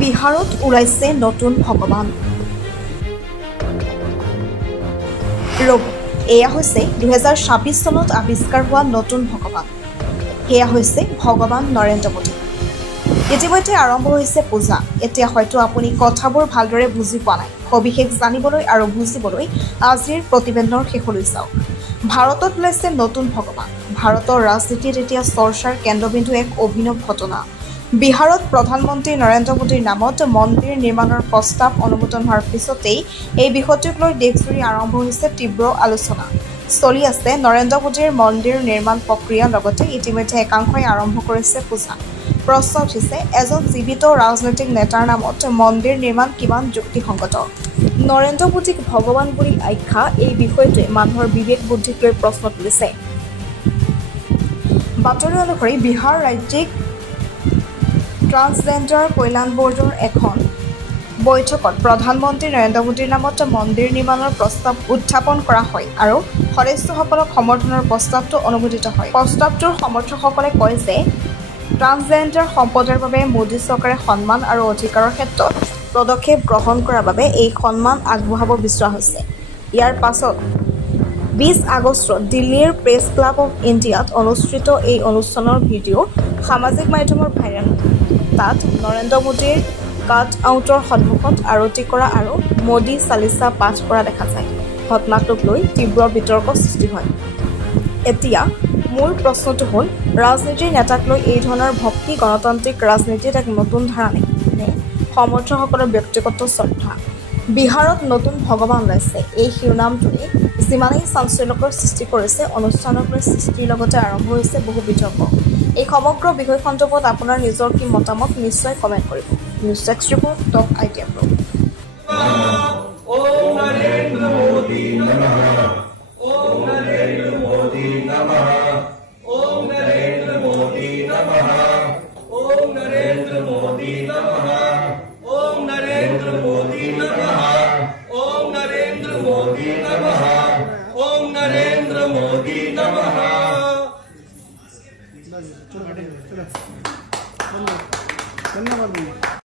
বিহাৰত ওলাইছে নতুন ভগৱান। এয়া হৈছে 2026 চনত আৱিষ্কাৰ হোৱা নতুন ভগৱান। সেয়া হৈছে ভগৱান নৰেন্দ্ৰ মোদী। ইতিমধ্যে আৰম্ভ হৈছে পূজা। এতিয়া হয়তো আপুনি কথাবোৰ ভালদৰে বুজি পোৱা নাই। সবিশেষ জানিবলৈ আৰু বুজিবলৈ আজিৰ প্ৰতিবেদনৰ শেষলৈ চাওক। ভাৰতত ওলাইছে নতুন ভগৱান। ভাৰতৰ ৰাজনীতিত এতিয়া চৰ্চাৰ কেন্দ্ৰবিন্দু এক অভিনৱ ঘটনা। বিহাৰত প্ৰধানমন্ত্ৰী নৰেন্দ্ৰ মোদীৰ নামত মন্দিৰ নিৰ্মাণৰ প্ৰস্তাৱ অনুমোদন হোৱাৰ পিছতেই এই বিষয়টোক লৈ দেশজুৰি আৰম্ভ হৈছে তীব্ৰ আলোচনা। চলি আছে নৰেন্দ্ৰ মোদীৰ মন্দিৰ নিৰ্মাণ প্ৰক্ৰিয়া, লগতে ইতিমধ্যে একাংশই আৰম্ভ কৰিছে পূজা। প্ৰশ্ন উঠিছে, এজন জীৱিত ৰাজনৈতিক নেতাৰ নামত মন্দিৰ নিৰ্মাণ কিমান যুক্তিসংগত? নৰেন্দ্ৰ মোদীক ভগৱান বুলি আখ্যা, এই বিষয়টোৱে মানুহৰ বিবেক বুদ্ধিক লৈ প্ৰশ্ন তুলিছে। বাতৰি অনুসৰি বিহাৰ ৰাজ্যিক ট্ৰান্সজেণ্ডাৰ কল্যাণ বৰ্ডৰ এখন বৈঠকত প্ৰধানমন্ত্ৰী নৰেন্দ্ৰ মোদীৰ নামত মন্দিৰ নিৰ্মাণৰ প্ৰস্তাৱ উত্থাপন কৰা হয় আৰু সদস্যসকলক সমৰ্থনৰ প্ৰস্তাৱটো অনুমোদিত হয়। প্ৰস্তাৱটোৰ সমৰ্থকসকলে কয় যে ট্ৰান্সজেণ্ডাৰ সম্প্ৰদায়ৰ বাবে মোদী চৰকাৰে সন্মান আৰু অধিকাৰৰ ক্ষেত্ৰত পদক্ষেপ গ্ৰহণ কৰাৰ বাবে এই সন্মান আগবঢ়াব বিচৰা হৈছে। ইয়াৰ পাছত 20 আগষ্টত দিল্লীৰ প্ৰেছ ক্লাব অৱ ইণ্ডিয়াত অনুষ্ঠিত এই অনুষ্ঠানৰ ভিডিঅ' সামাজিক মাধ্যমত ভাইৰেল হয়। তাত নৰেন্দ্ৰ মোদীৰ কাট আউটৰ সন্মুখত আৰতি কৰা আৰু মোদী চালিচা পাঠ কৰা দেখা যায়। ঘটনাটোক লৈ তীব্ৰ বিতৰ্কৰ সৃষ্টি হয়। এতিয়া মূল প্ৰশ্নটো হ'ল, ৰাজনীতিৰ নেতাক লৈ এই ধৰণৰ ভক্তি গণতান্ত্ৰিক ৰাজনীতিত এক নতুন ধাৰা নে সমৰ্থকসকলৰ ব্যক্তিগত শ্ৰদ্ধা? বিহাৰত নতুন ভগৱান ওলাইছে, এই শিৰোনামটোৱে যিমানেই চাঞ্চল্যকৰ সৃষ্টি কৰিছে, অনুষ্ঠানক লৈ সৃষ্টিৰ লগতে আৰম্ভ হৈছে বহু বিতৰ্ক। এই সমগ্ৰ বিষয় সন্দৰ্ভত আপোনাৰ নিজৰ কি মতামত নিশ্চয় কমেণ্ট কৰিব। News desk report, top idea প্ৰ। ओम नरेंद्र मोदी नमः। ओम नरेंद्र मोदी नमः। ओम नरेंद्र मोदी नमः। ओम नरेंद्र मोदी नमः। ओम नरेंद्र मोदी नमः। ओम नरेंद्र मोदी नमः। ओम नरेंद्र मोदी नमः। धन्यवाद।